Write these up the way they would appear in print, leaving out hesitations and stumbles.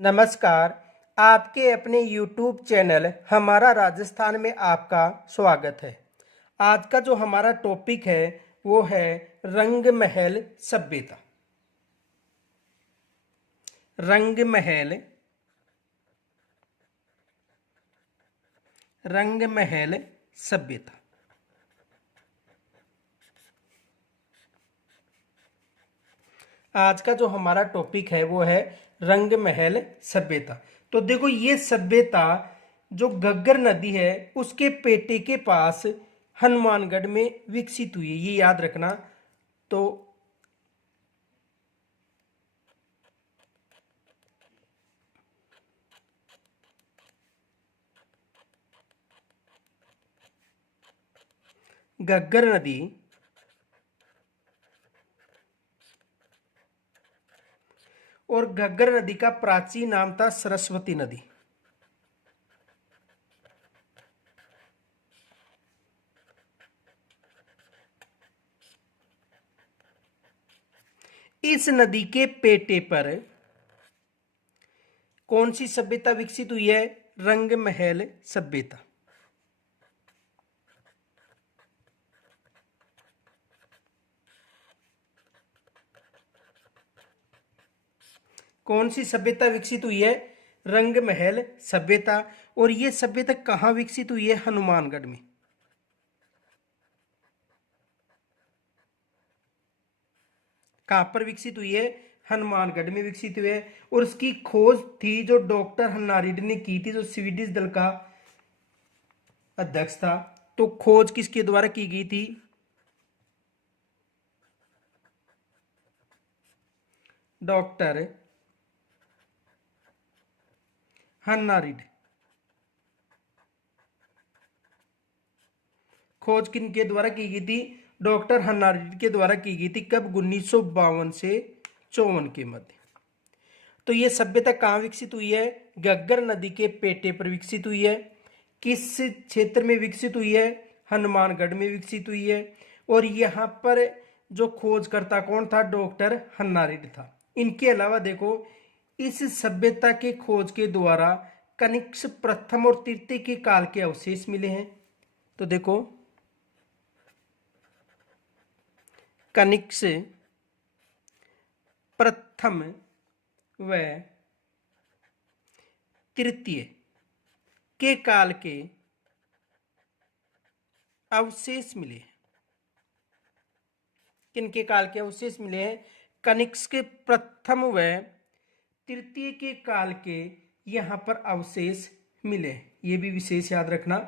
नमस्कार। आपके अपने YouTube चैनल हमारा राजस्थान में आपका स्वागत है। आज का जो हमारा टॉपिक है वो है रंग महल सभ्यता। रंग महल सभ्यता। आज का जो हमारा टॉपिक है वो है रंग महल सभ्यता। तो देखो, ये सभ्यता जो घग्गर नदी है उसके पेटे के पास हनुमानगढ़ में विकसित हुई है, ये याद रखना। तो घग्गर नदी और घग्गर नदी का प्राचीन नाम था सरस्वती नदी। इस नदी के पेटे पर कौन सी सभ्यता विकसित हुई है? रंग महल सभ्यता। कौन सी सभ्यता विकसित हुई है? रंग महल सभ्यता। और यह सभ्यता कहां विकसित हुई है? हनुमानगढ़ में। कहां पर विकसित हुई है? हनुमानगढ़ में विकसित हुई है। और उसकी खोज थी जो डॉक्टर हन्नारेड्डी ने की थी, जो स्वीडिश दल का अध्यक्ष था। तो खोज किसके द्वारा की गई थी? डॉक्टर हन्नारेड्डी। खोज किन के द्वारा की गई थी? डॉक्टर हन्नारेड्डी के द्वारा की गई थी। कब? 1952 से 54 के मध्य। तो यह सभ्यता कहाँ विकसित हुई है? घग्गर नदी के पेटे पर विकसित हुई है। किस क्षेत्र में विकसित हुई है? हनुमानगढ़ में विकसित हुई है। और यहाँ पर जो खोजकर्ता कौन था? डॉक्टर हन्नारेड्डी था। इनके अलावा देखो, इस सभ्यता के खोज के द्वारा कनिष्क प्रथम और तृतीय के काल के अवशेष मिले हैं। तो देखो, कनिष्क प्रथम व तृतीय के काल के अवशेष मिले हैं। किनके काल के अवशेष मिले हैं? कनिष्क के प्रथम व तृतीय के काल के यहां पर अवशेष मिले हैं। ये भी विशेष याद रखना।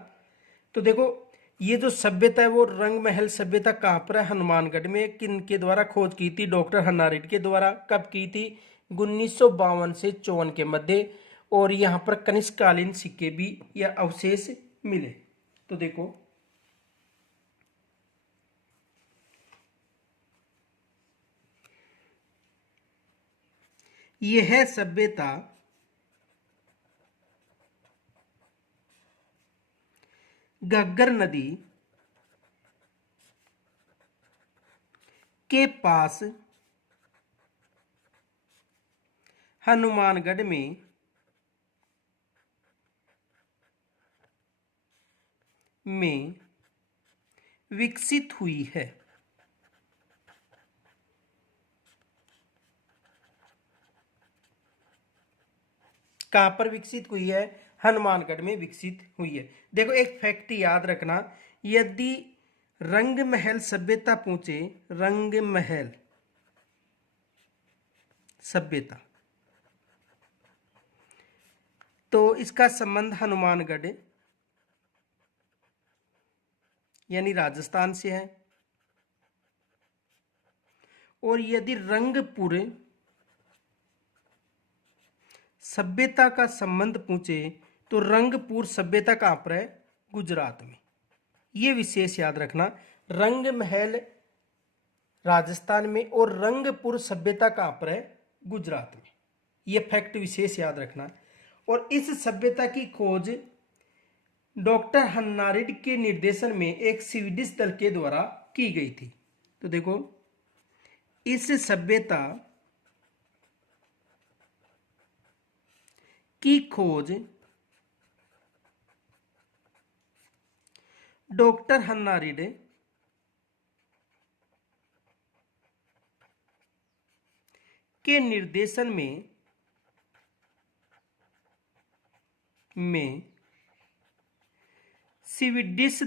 तो देखो, ये जो सभ्यता है वो रंग महल सभ्यता कहां पर है? हनुमानगढ़ में। किन के द्वारा खोज की थी? डॉक्टर हन्नारेड्डी के द्वारा। कब की थी? 1952 से 54 के मध्य। और यहाँ पर कनिष्ककालीन सिक्के भी या अवशेष मिले। तो देखो, यह सभ्यता घग्गर नदी के पास हनुमानगढ़ में विकसित हुई है। कहां पर विकसित हुई है? हनुमानगढ़ में विकसित हुई है। देखो, एक फैक्ट याद रखना, यदि रंग महल सभ्यता पूछे, रंग महल सभ्यता, तो इसका संबंध हनुमानगढ़ यानी राजस्थान से है। और यदि रंगपुर सभ्यता का संबंध पूछे तो रंगपुर सभ्यता कहां पर है? गुजरात में। यह विशेष याद रखना, रंग महल राजस्थान में और रंगपुर सभ्यता कहां पर है? गुजरात में। यह फैक्ट विशेष याद रखना। और इस सभ्यता की खोज डॉक्टर हन्नारेड्डी के निर्देशन में एक स्वीडिश दल के द्वारा की गई थी। तो देखो, इस सभ्यता की खोज डॉक्टर हन्ना रीड के निर्देशन में स्वीडिश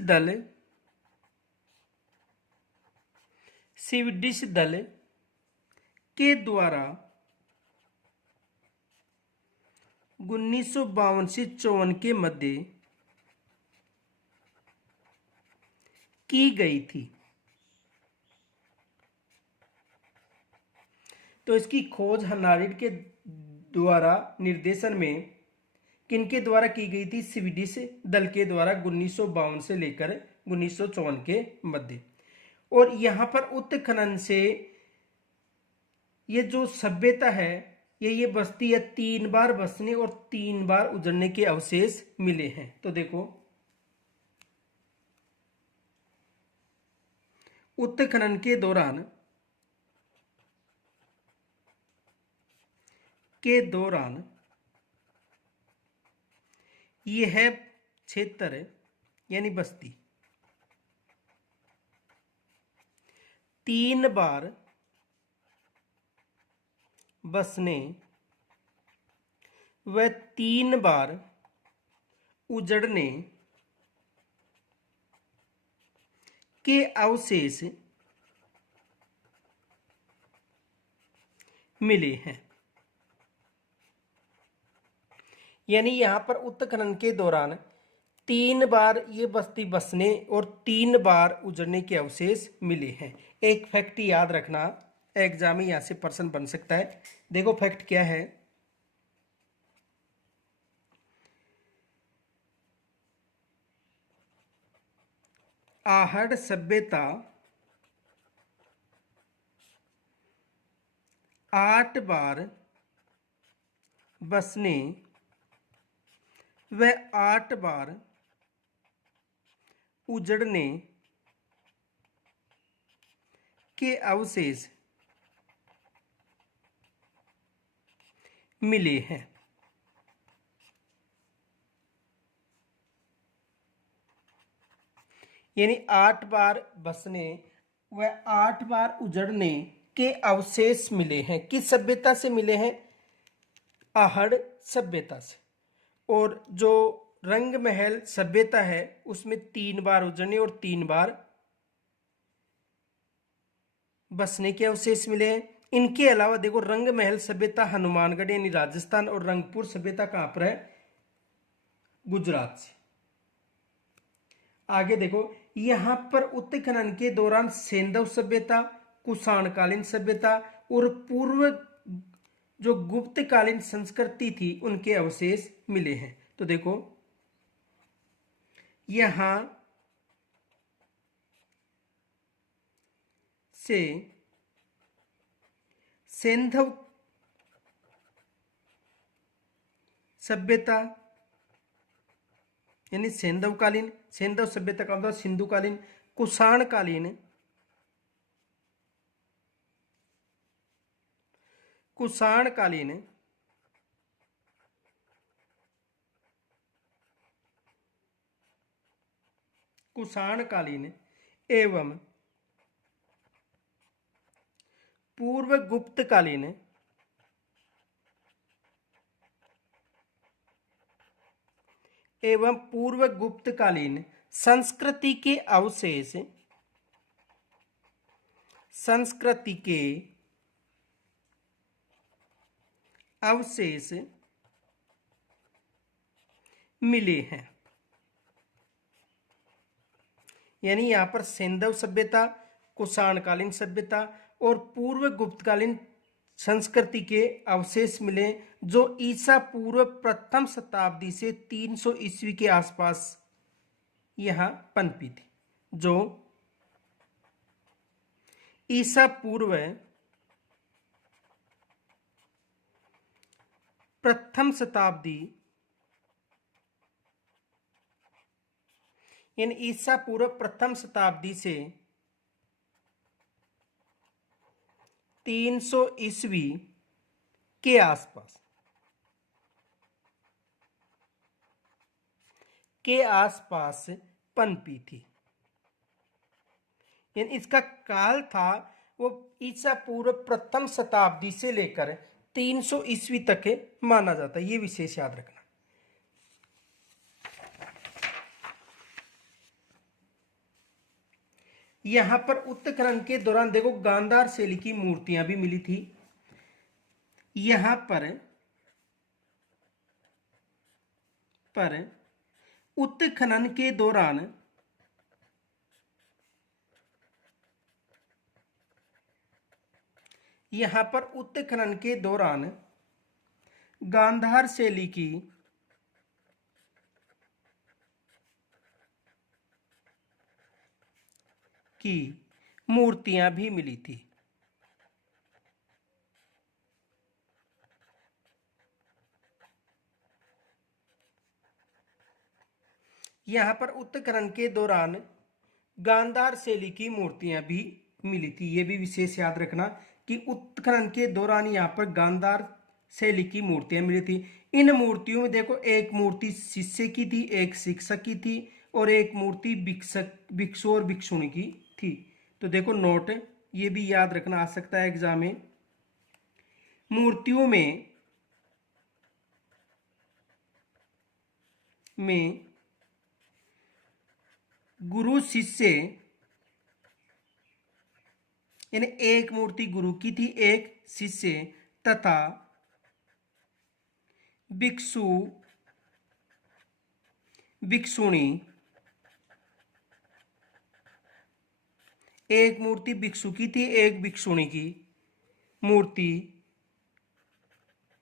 दल के द्वारा 1952 से 54 के मध्य की गई थी। तो इसकी खोज हन्नारिड के द्वारा निर्देशन में किनके द्वारा की गई थी? स्वीडिश दल के द्वारा 1952 से लेकर 1954 के मध्य। और यहां पर उत्खनन से ये जो सभ्यता है, ये बस्ती है, 3 बार बसने और 3 बार उजड़ने के अवशेष मिले हैं। तो देखो, उत्खनन के दौरान यह क्षेत्र यानी बस्ती 3 बार बसने व 3 बार उजड़ने के अवशेष मिले हैं। यानी यहां पर उत्खनन के दौरान 3 बार ये बस्ती बसने और 3 बार उजड़ने के अवशेष मिले हैं। एक फैक्ट याद रखना, एग्जाम में यहां से प्रश्न बन सकता है। देखो फैक्ट क्या है। आहड़ सभ्यता 8 बार बसने व 8 बार उजड़ने के अवशेष मिले हैं। यानी 8 बार बसने व 8 बार उजड़ने के अवशेष मिले हैं। किस सभ्यता से मिले हैं? आहड़ सभ्यता से। और जो रंग महल सभ्यता है उसमें 3 बार उजड़ने और 3 बार बसने के अवशेष मिले हैं। इनके अलावा देखो, रंग महल सभ्यता हनुमानगढ़ यानी राजस्थान और रंगपुर सभ्यता कहां पर है? गुजरात से। आगे देखो, यहां पर उत्खनन के दौरान सेंधव सभ्यता, कुषाणकालीन सभ्यता और पूर्व जो गुप्तकालीन संस्कृति थी उनके अवशेष मिले हैं। तो देखो, यहां से सेंधव सभ्यता यानी सेंधवकालीन, सेंधव सभ्यता का मतलब सिंधुकालीन, कुषाणकालीन, कुषाणकालीन एवं पूर्व गुप्तकालीन संस्कृति के अवशेष मिले हैं। यानी यहां पर सेंधव सभ्यता, कुषाणकालीन सभ्यता और पूर्व गुप्तकालीन संस्कृति के अवशेष मिले, जो ईसा पूर्व प्रथम शताब्दी से 300 ईस्वी के आसपास यहां पनपी थी। जो ईसा पूर्व प्रथम शताब्दी यानी ईसा पूर्व प्रथम शताब्दी से 300 ईस्वी के आसपास के आसपास पनपी थी। यानी इसका काल था वो ईसा पूर्व प्रथम शताब्दी से लेकर 300 ईस्वी तक माना जाता है। ये विशेष याद रखना। यहां पर उत्खनन के दौरान देखो गांधार शैली की मूर्तियां भी मिली थी। यहां पर उत्खनन के दौरान गांधार शैली की मूर्तियां भी मिली थी। यहां पर उत्खनन के दौरान गांधार शैली की मूर्तियां भी मिली थी। यह भी विशेष याद रखना कि उत्खनन के दौरान यहां पर गांधार शैली की मूर्तियां मिली थी। इन मूर्तियों में देखो एक मूर्ति शिष्य की थी, एक शिक्षक की थी और एक मूर्ति भिक्षु और भिक्षुणी की थी। तो देखो नोट ये भी याद रखना आ सकता है एग्जाम में। मूर्तियों में गुरु शिष्य यानी एक मूर्ति गुरु की थी, एक शिष्य तथा भिक्षु भिक्षुणी, एक मूर्ति भिक्षु की थी, एक भिक्षुणी की मूर्ति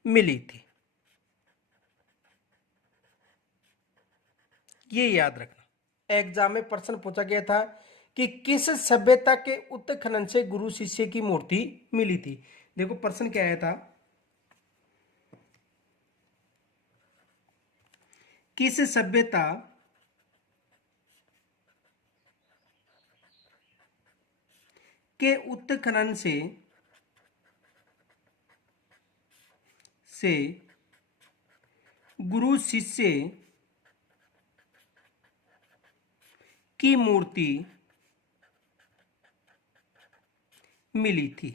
मिली थी। ये याद रखना। एग्जाम में प्रश्न पूछा गया था कि किस सभ्यता के उत्खनन से गुरु शिष्य की मूर्ति मिली थी। देखो प्रश्न क्या आया था, किस सभ्यता के उत्खनन से गुरु शिष्य की मूर्ति मिली थी।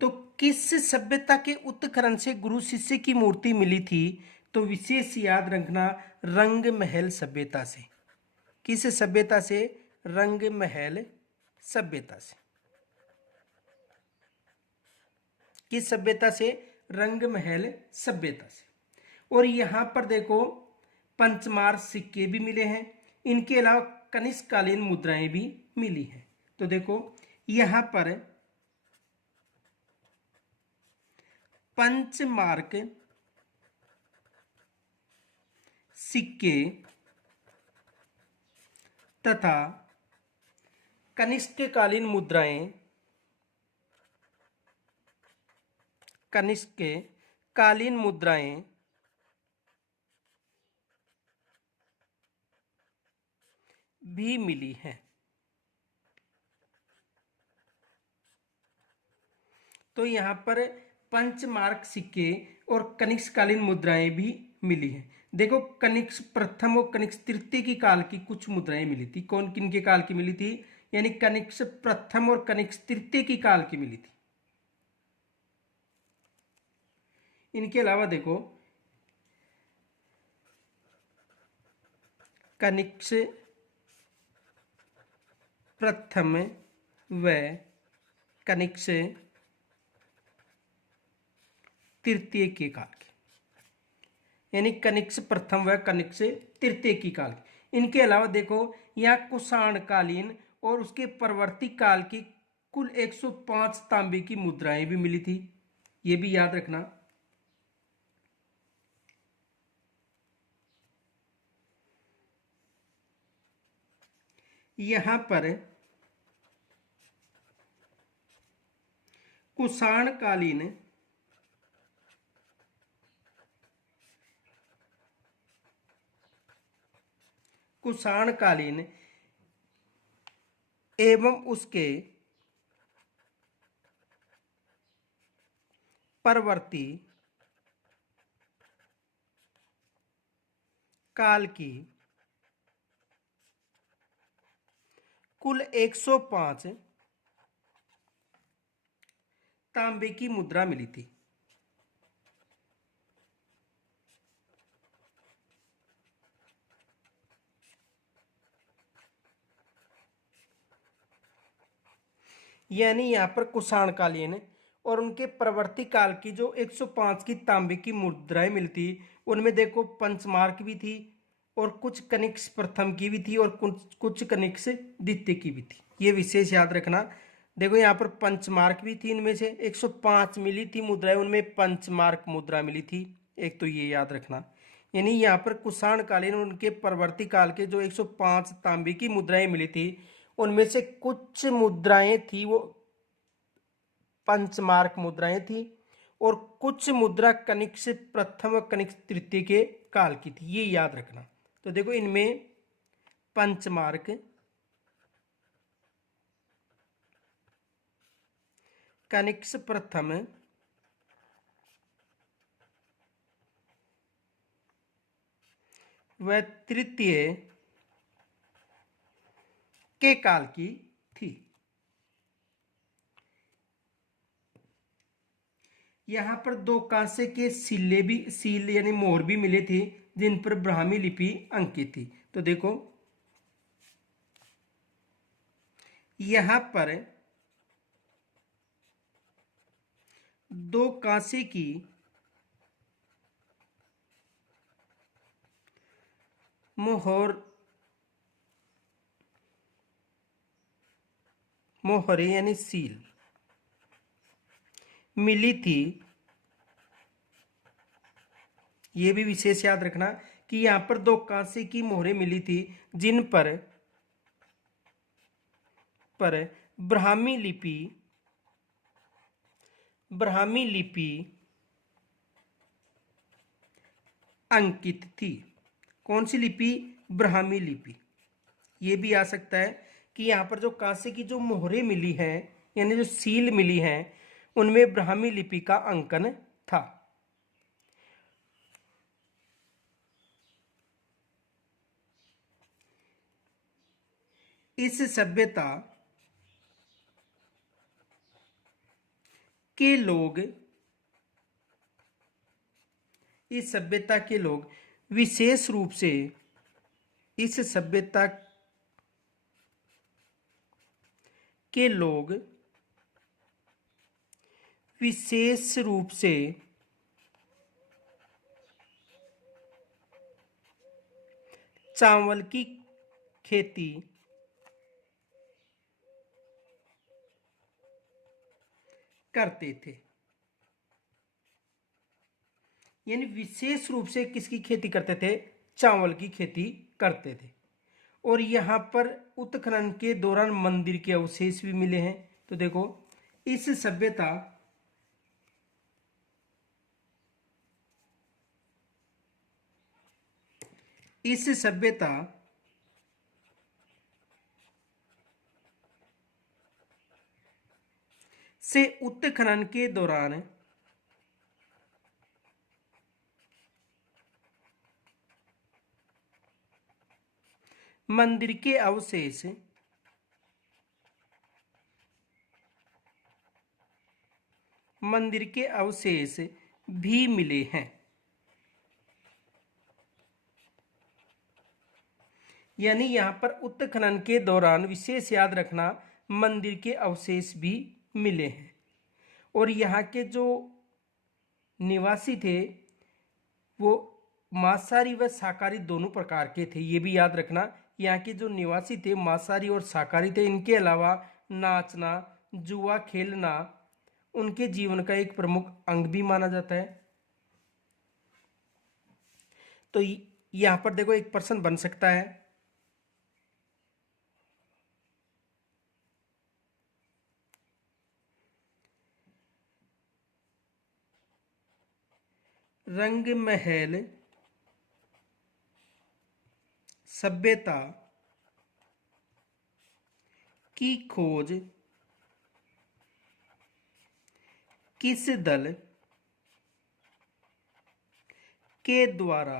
तो किस सभ्यता के उत्खनन से गुरु शिष्य की मूर्ति मिली थी, तो विशेष याद रखना रंग महल सभ्यता से। किस सभ्यता से? रंग महल सभ्यता से। किस सभ्यता से? रंग महल सभ्यता से। और यहां पर देखो पंचमार सिक्के भी मिले हैं। इनके अलावा कनिष्ककालीन मुद्राएं भी मिली हैं। तो देखो यहां पर पंचमार्क सिक्के तथा कनिष्ककालीन मुद्राएं भी मिली हैं। तो यहां पर पंचमार्क सिक्के और कनिष्ककालीन मुद्राएं भी मिली हैं। देखो कनिष्क प्रथम और कनिष्क तृतीय की काल की कुछ मुद्राएं मिली थी। कौन किन के काल की मिली थी? यानी कनिष्क प्रथम और कनिष्क तृतीय की काल की मिली थी। इनके अलावा देखो कनिष्क प्रथम व कनिष्क तृतीय के काल की, यानी कनिष्क प्रथम व कनिष्क तृतीय की काल की। इनके अलावा देखो यहाँ कुषाण कालीन और उसके परवर्ती काल की कुल 105 तांबे की मुद्राएं भी मिली थी। ये भी याद रखना। यहां पर कुषाण कालीन एवं उसके परवर्ती काल की कुल 105 तांबे की मुद्रा मिली थी। यानी यहाँ पर कुषाण कालीन और उनके प्रवर्ती काल की जो 105 की तांबे की मुद्राएं मिलती, उनमें देखो पंचमार्क भी थी और कुछ कनिष्क प्रथम की भी थी और कुछ कनिष्क द्वितीय की भी थी। ये विशेष याद रखना। देखो यहाँ पर पंचमार्क भी थी, इनमें से 105 मिली थी मुद्राएं, उनमें पंचमार्क मुद्रा मिली थी एक, तो ये याद रखना। यानी यहाँ पर कुषाण कालीन उनके परवर्ती काल के जो 105 तांबे की मुद्राएं मिली थी, उनमें से कुछ मुद्राएं थी वो पंचमार्क मुद्राएं थी और कुछ मुद्रा कनिष्क प्रथम व कनिष्क तृतीय के काल की थी, ये याद रखना। तो देखो इनमें पंचमार्क, कनिष्क प्रथम व तृतीय के काल की थी। यहाँ पर दो कांसे के सिले भी, सील यानी मोहर भी मिले थे जिन पर ब्राह्मी लिपि अंकित थी। तो देखो यहाँ पर दो कांसे की मोहर, मोहरे यानी सील मिली थी। ये भी विशेष याद रखना कि यहां पर दो कांसे की मोहरें मिली थी जिन पर ब्राह्मी लिपि, ब्राह्मी लिपि अंकित थी। कौन सी लिपि? ब्राह्मी लिपि। ये भी आ सकता है कि यहाँ पर जो कांसे की जो मोहरें मिली हैं यानी जो सील मिली हैं, उनमें ब्राह्मी लिपि का अंकन था। इस सभ्यता के लोग, इस सभ्यता के लोग विशेष रूप से, इस सभ्यता के लोग विशेष रूप से चावल की खेती करते थे। यानी विशेष रूप से किसकी खेती करते थे? चावल की खेती करते थे। और यहाँ पर उत्खनन के दौरान मंदिर के अवशेष भी मिले हैं। तो देखो इस सभ्यता इस सभ्यता से उत्खनन के दौरान मंदिर के अवशेष, मंदिर के अवशेष भी मिले हैं। यानी यहां पर उत्खनन के दौरान विशेष याद रखना मंदिर के अवशेष भी मिले हैं। और यहाँ के जो निवासी थे वो मांसाहारी व शाकाहारी दोनों प्रकार के थे, ये भी याद रखना। यहाँ के जो निवासी थे मांसाहारी और शाकाहारी थे। इनके अलावा नाचना, जुआ खेलना उनके जीवन का एक प्रमुख अंग भी माना जाता है। तो यहाँ पर देखो एक प्रश्न बन सकता है, रंग महल सभ्यता की खोज किस दल के द्वारा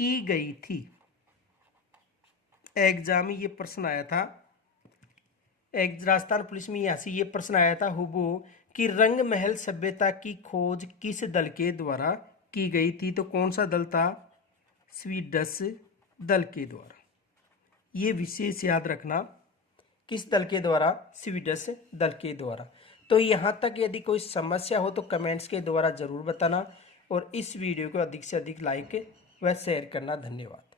की गई थी। एग्जाम में ये प्रश्न आया था, एक राजस्थान पुलिस में यहाँ से ये प्रश्न आया था हुबू कि रंग महल सभ्यता की खोज किस दल के द्वारा की गई थी। तो कौन सा दल था? स्वीडिश दल के द्वारा। ये विशेष याद रखना, किस दल के द्वारा? स्वीडिश दल के द्वारा। तो यहाँ तक यदि कोई समस्या हो तो कमेंट्स के द्वारा जरूर बताना और इस वीडियो को अधिक से अधिक लाइक व शेयर करना। धन्यवाद।